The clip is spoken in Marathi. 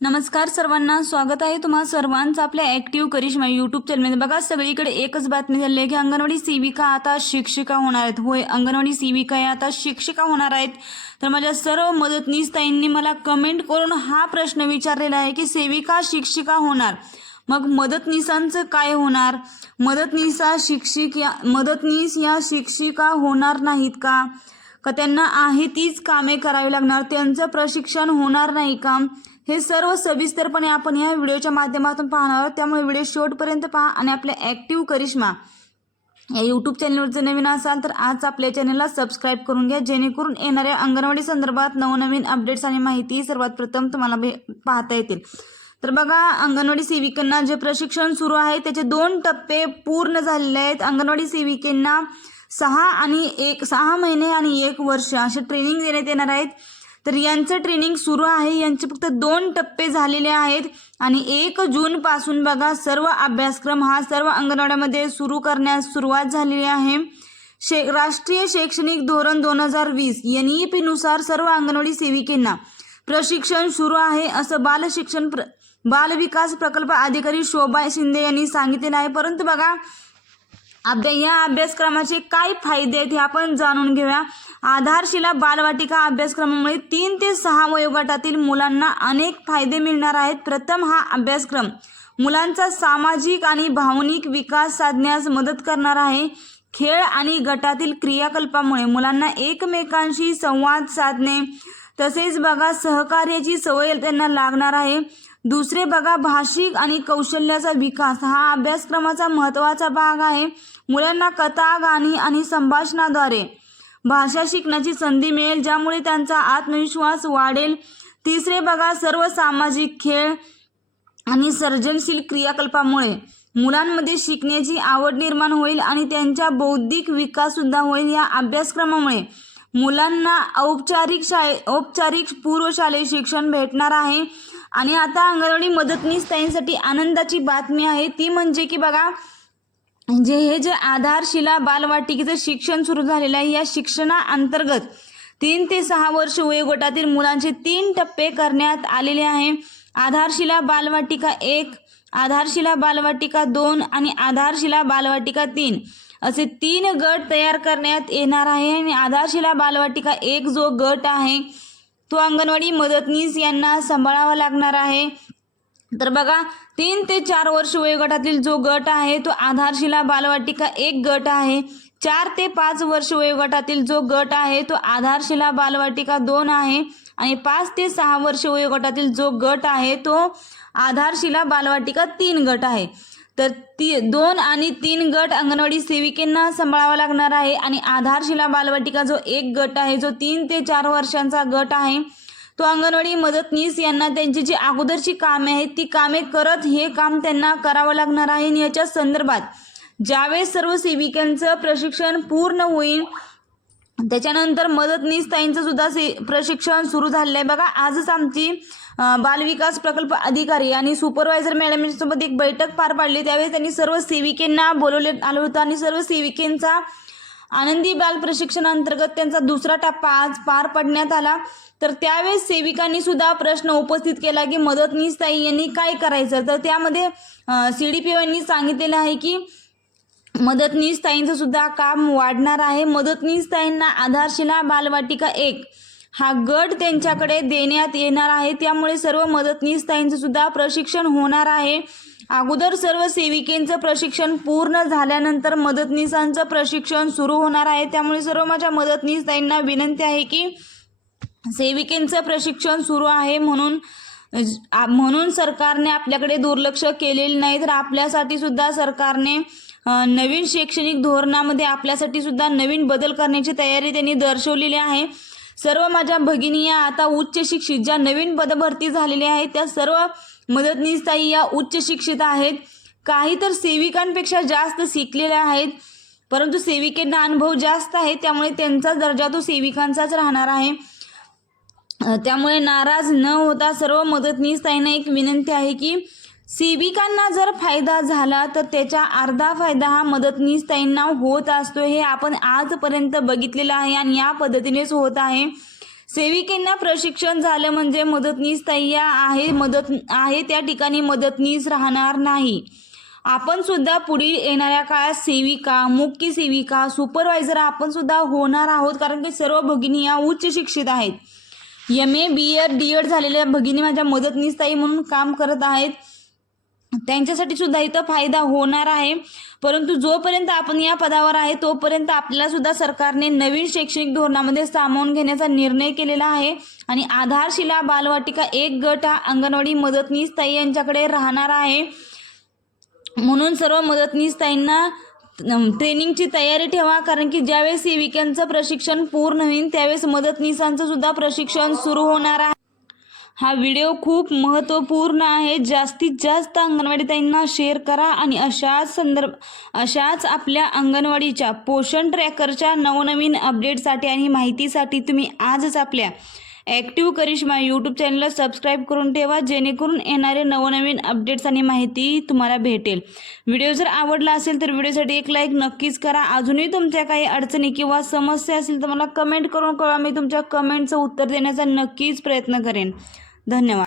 नमस्कार सर्वांना स्वागत आहे तुम्हा सर्वांचं आपल्या ॲक्टिव्ह करिश्मा यूट्यूब चॅनलमध्ये बघा सगळीकडे एकच बातमी झाली आहे की अंगणवाडी सेविका आता शिक्षिका होणार आहेत. होय अंगणवाडी सेविका या आता शिक्षिका होणार आहेत. तर माझ्या सर्व मदतनीस ताईंनी मला कमेंट करून हा प्रश्न विचारलेला आहे की सेविका शिक्षिका होणार? मग मदतनीसांचं काय होणार? मदतनीसा शिक्षिक या मदतनीस या शिक्षिका होणार नाहीत का? का त्यांना आहे तीच कामे करावी लागणार? त्यांचं प्रशिक्षण होणार नाही का? हे सर्व सविस्तरपणे आपण या व्हिडिओच्या माध्यमातून पाहणार आहोत. त्यामुळे व्हिडिओ शेवटपर्यंत पहा आणि आपल्या ॲक्टिव्ह करिश्मा या यूट्यूब चॅनलवर जर नवीन असाल तर आज आपल्या चॅनलला सबस्क्राईब करून घ्या. जेणेकरून येणाऱ्या अंगणवाडी संदर्भात नवनवीन अपडेट्स आणि माहिती सर्वात प्रथम तुम्हाला भे पाहता येतील. तर बघा अंगणवाडी सेविकांना जे प्रशिक्षण सुरू आहे त्याचे दोन टप्पे पूर्ण झालेले आहेत. अंगणवाडी सेविकांना सहा आणि एक सहा महिने आणि एक वर्ष असे ट्रेनिंग देण्यात येणार आहेत. तर यांचं ट्रेनिंग सुरू आहे. यांचे फक्त दोन टप्पे झालेले आहेत. आणि एक जून पासून बघा सर्व अभ्यासक्रम हा सर्व अंगणवाड्यामध्ये सुरू करण्यास सुरुवात झालेली आहे. शे राष्ट्रीय शैक्षणिक धोरण दोन हजार वीस एन ई पीनुसार सर्व अंगणवाडी सेविकेंना प्रशिक्षण सुरू आहे असं बाल शिक्षण प्र बाल विकास प्रकल्प अधिकारी शोभा शिंदे यांनी सांगितलेलं आहे. परंतु बघा अभ्या या अभ्यासक्रमाचे काय फायदे आहेत हे आपण जाणून घेऊया. आधारशिला बालवाटिका अभ्यासक्रमामुळे तीन ते सहा वयोगटातील मुलांना अनेक फायदे मिळणार आहेत. प्रथम हा अभ्यासक्रम मुलांचा सामाजिक आणि भावनिक विकास साधण्यास मदत करणार आहे. खेळ आणि गटातील क्रियाकल्पामुळे मुलांना एकमेकांशी संवाद साधणे तसेच बघा सहकार्याची सवय त्यांना लागणार आहे. दुसरे बघा भाषिक आणि कौशल्याचा विकास हा अभ्यासक्रमाचा महत्त्वाचा भाग आहे. मुलांना कथा गाणी आणि संभाषणाद्वारे भाषा शिकण्याची संधी मिळेल ज्यामुळे त्यांचा आत्मविश्वास वाढेल. तिसरे बघा सर्व सामाजिक खेळ आणि सर्जनशील क्रियाकल्पामुळे मुलांमध्ये शिकण्याची आवड निर्माण होईल आणि त्यांच्या बौद्धिक विकास सुद्धा होईल. या अभ्यासक्रमामुळे मुलांना औपचारिक शाळे औपचारिक पूर्वशालेय शिक्षण भेटणार आहे. आणि आता अंगणवाडी मदतनीस ताईंसाठी आनंदाची बातमी आहे. ती म्हणजे की बघा जे हे जे आधारशिला बालवाटिकेचं शिक्षण सुरू झालेलं आहे या शिक्षणाअंतर्गत तीन ते सहा वर्ष वयोगटातील मुलांचे तीन टप्पे करण्यात आलेले आहे. आधारशिला बालवाटिका एक आधारशिला बालवाटिका दोन आणि आधारशिला बालवाटिका तीन असे तीन गट तयार करण्यात येणार आहे आणि आधारशिला बालवाटिका एक जो गट आहे तो अंगणवाडी मदतनीस यांना सांभाळावा लागणार आहे. तर बघा तीन ते चार वर्ष वयोगटातील जो गट आहे तो आधारशिला बालवाटिका एक गट आहे. चार ते पाच वर्ष वयोगटातील जो गट आहे तो आधारशिला बालवाटिका दोन आहे. आणि पाच ते सहा वर्ष वयोगटातील जो गट आहे तो आधारशिला बालवाटिका तीन गट आहे. तर ती दोन आणि तीन गट अंगणवाडी सेविकेंना सांभाळावा लागणार आहे. आणि आधारशिला बालवाटिका जो एक गट आहे जो तीन ते चार वर्षांचा गट आहे तो अंगणवाडी मदतनीस यांना त्यांची जी अगोदरची कामे आहेत ती कामे करत हे काम त्यांना करावं लागणार आहे. आणि याच्या संदर्भात ज्यावेळेस सर्व सेविकांचं प्रशिक्षण पूर्ण होईल त्याच्यानंतर मदतनीस ताईंचं सुद्धा से प्रशिक्षण सुरू झालेलं आहे. बघा आजच आमची बालविकास प्रकल्प अधिकारी आणि सुपरवायझर मॅडमसोबत एक बैठक पार पाडली. त्यावेळेस त्यांनी सर्व सेविकेंना बोलवले आलं होतं. आणि सर्व सेविकेंचा आनंदी बाल प्रशिक्षणाअंतर्गत त्यांचा दुसरा टप्पा आज पार पडण्यात आला. तर त्यावेळेस सेविकांनी सुद्धा प्रश्न उपस्थित केला की मदतनीस ताई यांनी काय करायचं? तर त्यामध्ये सी डी पी यांनी सांगितलेलं आहे की मदतनीस ताईंचं सुद्धा काम वाढणार आहे. मदतनीस ताईंना आधारशिला बालवाटिका एक हा गट त्यांच्याकडे देण्यात येणार आहे. त्यामुळे सर्व मदतनीस ताईंचं सुद्धा प्रशिक्षण होणार आहे. अगोदर सर्व सेविकेंचं प्रशिक्षण पूर्ण झाल्यानंतर मदतनीसांचं प्रशिक्षण सुरू होणार आहे. त्यामुळे सर्व माझ्या मदतनीस ताईंना विनंती आहे की सेविकेंचं प्रशिक्षण सुरू आहे म्हणून म्हणून सरकारने आपल्याकडे दुर्लक्ष केलेले नाही तर आपल्यासाठी सुद्धा सरकारने नवीन शैक्षणिक धोरणामध्ये आपल्यासाठी सुद्धा नवीन बदल करण्याची तयारी त्यांनी दर्शवलेली आहे. सर्व माझ्या भगिनी या आता उच्च शिक्षित ज्या नवीन पदभरती झालेल्या आहेत त्या सर्व मदतनीसताई या उच्च शिक्षित आहेत. काही तर सेविकांपेक्षा जास्त शिकलेल्या आहेत परंतु सेविकेंना अनुभव जास्त आहे त्यामुळे त्यांचा दर्जा तो सेविकांचाच राहणार आहे. त्यामुळे नाराज न होता सर्व मदतनीसताईंना एक विनंती आहे की सेविकांना जर फायदा झाला तर त्याचा अर्धा फायदा हा मदतनीस ताईंना होत असतो. हे आपण आजपर्यंत बघितलेलं आहे आणि या पद्धतीनेच होत आहे. सेविकेंना प्रशिक्षण झालं म्हणजे मदतनीस तय्या आहे मदत आहे त्या ठिकाणी मदतनीस राहणार नाही. आपण सुद्धा पुढील येणाऱ्या काळात सेविका मुख्य सेविका सुपरवायझर आपण सुद्धा होणार आहोत कारण की सर्व भगिनी या उच्च शिक्षित आहेत. M A B Ed D Ed झालेल्या भगिनी माझ्या मदतनीस ताई म्हणून काम करत आहेत. त्यांच्यासाठी सुद्धा इथं फायदा होणार आहे. परंतु जोपर्यंत आपण या पदावर आहे तोपर्यंत आपल्याला सुद्धा सरकारने नवीन शैक्षणिक धोरणामध्ये सामावून घेण्याचा निर्णय केलेला आहे. आणि आधारशिला बालवाटिका एक गट हा अंगणवाडी मदतनीस ताई यांच्याकडे राहणार आहे. म्हणून सर्व मदतनीस ताईंना ट्रेनिंगची तयारी ठेवा. कारण की ज्यावेळेस सेविकांचं प्रशिक्षण पूर्ण होईल त्यावेळेस मदतनीसांचं सुद्धा प्रशिक्षण सुरू होणार आहे. हा व्हिडिओ खूप महत्त्वपूर्ण आहे. जास्तीत जास्त अंगणवाडी ताईंना शेअर करा आणि अशाच संदर्भ अशाच आपल्या अंगणवाडीच्या पोषण ट्रॅकरच्या नवनवीन अपडेटसाठी आणि माहितीसाठी तुम्ही आजच आपल्या ॲक्टिव्ह करिश्मा यूट्यूब चॅनलला सबस्क्राईब करून ठेवा. जेणेकरून येणारे नवनवीन अपडेट्स आणि माहिती तुम्हाला भेटेल. व्हिडिओ जर आवडला असेल तर व्हिडिओसाठी एक लाईक नक्कीच करा. अजूनही तुमच्या काही अडचणी किंवा समस्या असतील तर मला कमेंट करून कळवा. मी तुमच्या कमेंटचं उत्तर देण्याचा नक्कीच प्रयत्न करेन. धन्यवाद